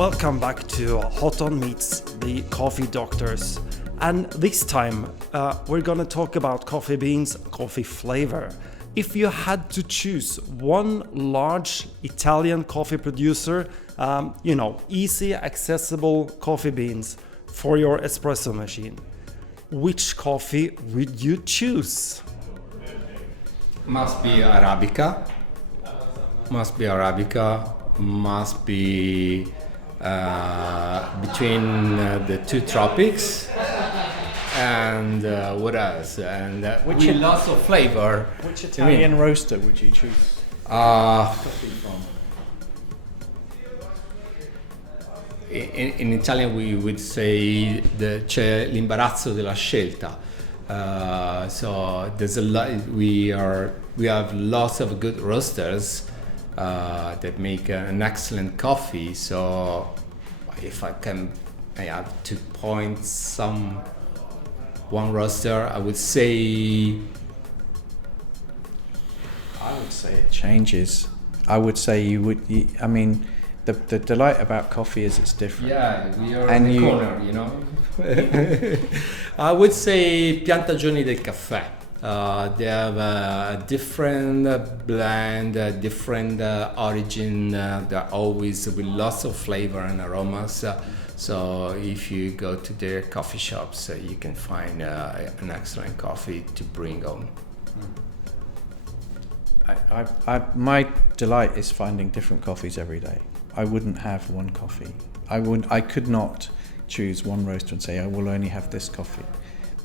Welcome back to HOTON Meets the Coffee Doctors. And this time we're gonna talk about coffee beans, coffee flavor. If you had to choose one large Italian coffee producer, easy, accessible coffee beans for your espresso machine, which coffee would you choose? Must be Arabica. Must be between the two tropics. And what else? And lots of flavor. Which Italian roaster would you choose? In Italian we would say c'è l'imbarazzo della scelta. So there's a lot. We have lots of good roasters that make an excellent coffee. So if I have to point one roaster, I would say it changes. I would say the delight about coffee is it's different. Yeah, we are in the corner, you know. I would say Piantagioni del Caffè. They have a different blend, a different origin. They're always with lots of flavor and aromas. So if you go to their coffee shops, you can find an excellent coffee to bring home. My delight is finding different coffees every day. I wouldn't have one coffee. I could not choose one roaster and say I will only have this coffee,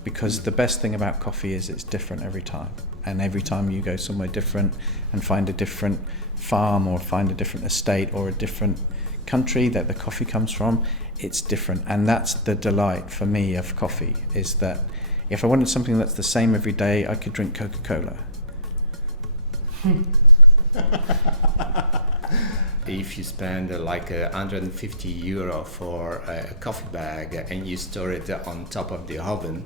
because the best thing about coffee is it's different every time. And every time you go somewhere different and find a different farm or find a different estate or a different country that the coffee comes from, it's different. And that's the delight for me of coffee, is that if I wanted something that's the same every day, I could drink Coca-Cola. If you spend like €150 for a coffee bag and you store it on top of the oven,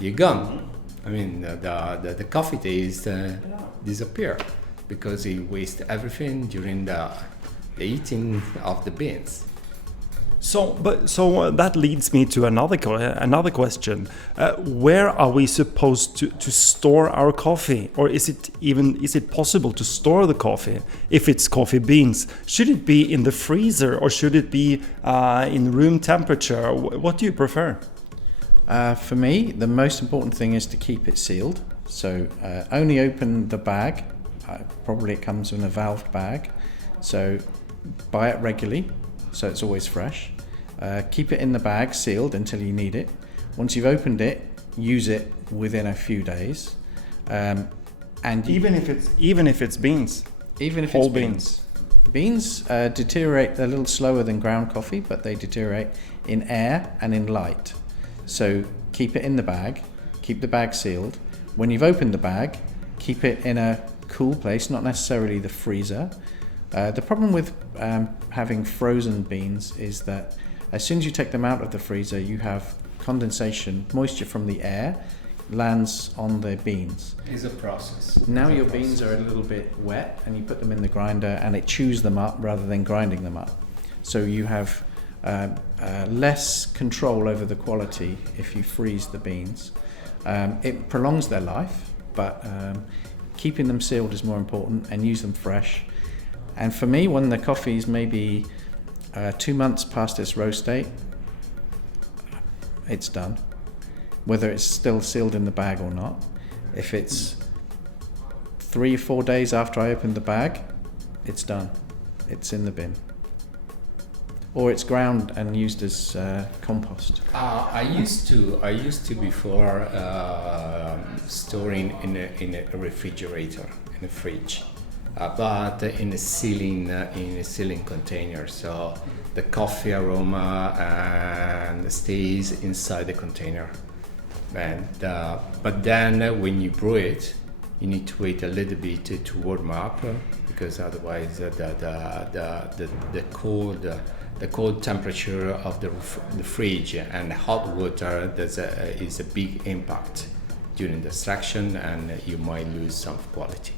you're gone. I mean, the coffee taste disappear because you waste everything during the eating of the beans. So that leads me to another question. Where are we supposed to store our coffee, or is it possible to store the coffee if it's coffee beans? Should it be in the freezer or should it be in room temperature? What do you prefer? For me, the most important thing is to keep it sealed. So only open the bag. Probably it comes in a valved bag. So buy it regularly, so it's always fresh. Keep it in the bag sealed until you need it. Once you've opened it, use it within a few days. And even if it's beans, whole beans. Beans deteriorate a little slower than ground coffee, but they deteriorate in air and in light. So keep it in the bag, keep the bag sealed. When you've opened the bag, keep it in a cool place, not necessarily the freezer. The problem with having frozen beans is that as soon as you take them out of the freezer, you have condensation, moisture from the air lands on the beans. It's a process. Now your beans are a little bit wet and you put them in the grinder and it chews them up rather than grinding them up. So you have less control over the quality if you freeze the beans. It prolongs their life, but keeping them sealed is more important, and use them fresh. And for me, when the coffee is maybe 2 months past its roast date, it's done. Whether it's still sealed in the bag or not. If it's 3 or 4 days after I opened the bag, it's done. It's in the bin. Or it's ground and used as compost. I used to before storing in a refrigerator, in a fridge. But in a sealing container, so the coffee aroma and stays inside the container. And but then when you brew it, you need to wait a little bit to warm up, because otherwise the cold temperature of the fridge and hot water is a big impact during the extraction, and you might lose some quality.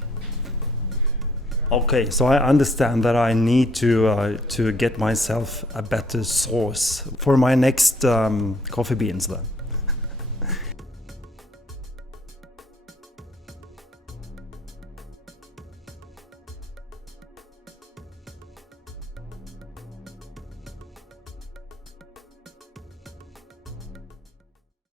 Okay, so I understand that I need to get myself a better source for my next coffee beans then.